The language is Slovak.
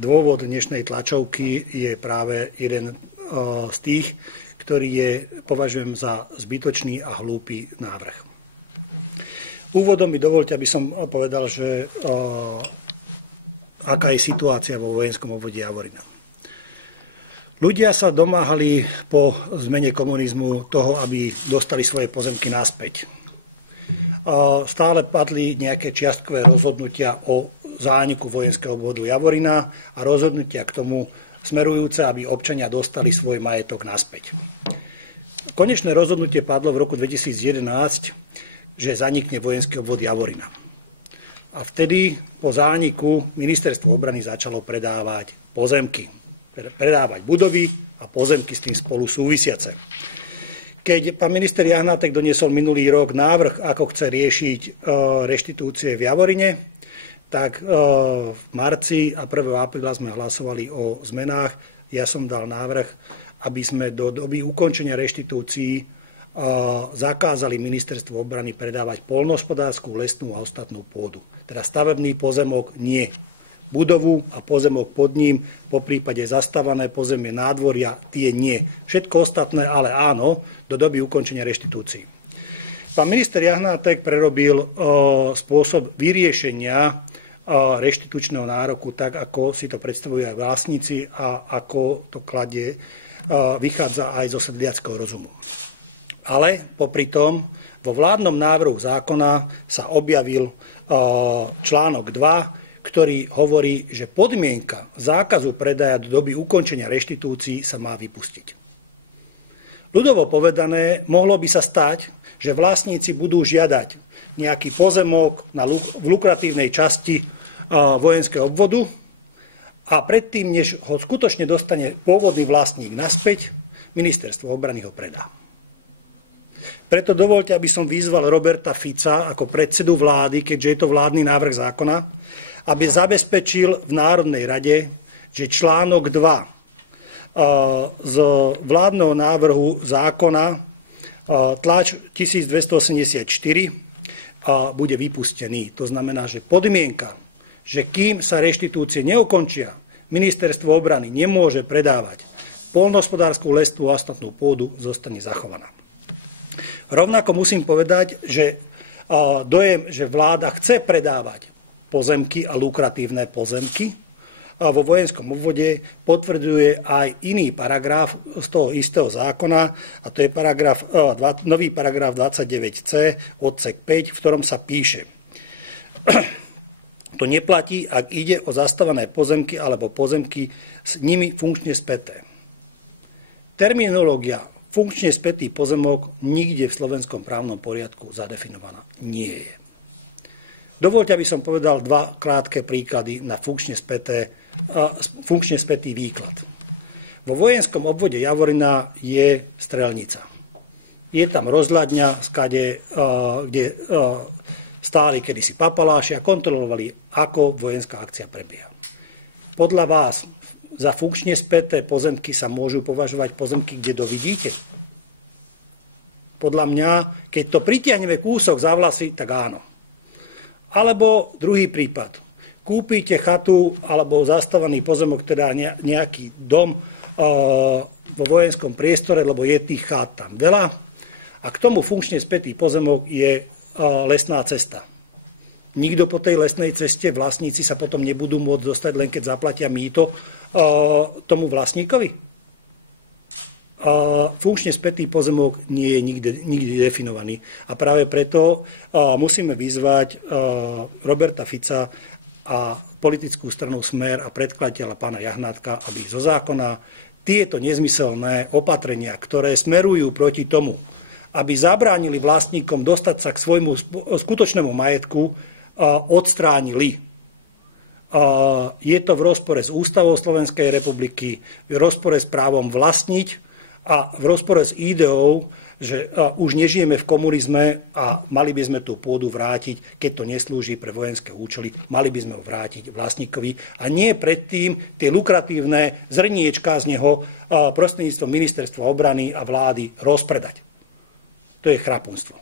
dôvod dnešnej tlačovky je práve jeden z tých, ktorý považujem za zbytočný a hlúpy návrh. Úvodom mi dovoľte, aby som povedal, že aká je situácia vo vojenskom obvode Javorina. Ľudia sa domáhali po zmene komunizmu toho, aby dostali svoje pozemky naspäť. Stále padli nejaké čiastkové rozhodnutia o zániku vojenského obvodu Javorina a rozhodnutia k tomu smerujúce, aby občania dostali svoj majetok naspäť. Konečné rozhodnutie padlo v roku 2011, že zanikne vojenský obvod Javorina. A vtedy po zániku ministerstvo obrany začalo predávať pozemky. Predávať budovy a pozemky s tým spolu súvisiace. Keď pán minister Jahnátek doniesol minulý rok návrh, ako chce riešiť reštitúcie v Javorine, tak v marci a 1. apríla sme hlasovali o zmenách. Ja som dal návrh, aby sme do doby ukončenia reštitúcií zakázali ministerstvu obrany predávať poľnohospodársku, lesnú a ostatnú pôdu. Teda stavebný pozemok nie. Budovu a pozemok pod ním, poprípade zastávané pozemie nádvoria, tie nie. Všetko ostatné ale áno, do doby ukončenia reštitúcií. Pán minister Jahnátek prerobil spôsob vyriešenia reštitučného nároku tak, ako si to predstavujú aj vlastníci a ako to vychádza aj zo sedliackého rozumu. Ale popri tom vo vládnom návrhu zákona sa objavil článok 2, ktorý hovorí, že podmienka zákazu predaja do doby ukončenia reštitúcií sa má vypustiť. Ľudovo povedané, mohlo by sa stať, že vlastníci budú žiadať nejaký pozemok v lukratívnej časti vojenského obvodu a predtým, než ho skutočne dostane pôvodný vlastník naspäť, ministerstvo obrany ho predá. Preto dovoľte, aby som vyzval Roberta Fica ako predsedu vlády, keďže je to vládny návrh zákona, aby zabezpečil v Národnej rade, že článok 2 z vládneho návrhu zákona tlač 1284 bude vypustený. To znamená, že podmienka, že kým sa reštitúcie neukončia, ministerstvo obrany nemôže predávať poľnohospodársku, lesnú a ostatnú pôdu, zostane zachovaná. Rovnako musím povedať, že dojem, že vláda chce predávať pozemky a lukratívne pozemky vo vojenskom obvode potvrdzuje aj iný paragraf z toho istého zákona, a to je nový paragraf 29c, odsek 5, v ktorom sa píše: to neplatí, ak ide o zastávané pozemky alebo pozemky s nimi funkčne späté. Terminológia funkčne spätý pozemok nikde v slovenskom právnom poriadku zadefinovaná nie je. Dovoľte, aby som povedal dva krátke príklady na funkčne spätý výklad. Vo vojenskom obvode Javorina je strelnica. Je tam rozhľadňa, kde stáli kedysi papaláši a kontrolovali, ako vojenská akcia prebieha. Podľa vás za funkčne späté pozemky sa môžu považovať pozemky, kde dovidíte? Podľa mňa, keď to pritiahneme kúsok za vlasy, tak áno. Alebo druhý prípad. Kúpite chatu alebo zastávaný pozemok, teda nejaký dom vo vojenskom priestore, lebo je tých chát tam veľa. A k tomu funkčne spätý pozemok je lesná cesta. Nikto po tej lesnej ceste, vlastníci sa potom nebudú môcť dostať, len keď zaplatia mýto tomu vlastníkovi. Funkčne spätý pozemok nie je nikdy definovaný. A práve preto musíme vyzvať Roberta Fica a politickú stranu Smer a predkladateľa pána Jahnátka, aby zo zákona tieto nezmyselné opatrenia, ktoré smerujú proti tomu, aby zabránili vlastníkom dostať sa k svojmu skutočnému majetku, odstránili. Je to v rozpore s ústavou Slovenskej republiky, v rozpore s právom vlastniť a v rozpore s ideou, že už nežijeme v komunizme a mali by sme tú pôdu vrátiť, keď to neslúži pre vojenské účely, mali by sme ho vrátiť vlastníkovi a nie predtým tie lukratívne zrniečká z neho prostredníctvom ministerstva obrany a vlády rozpredať. To je chrapunstvo.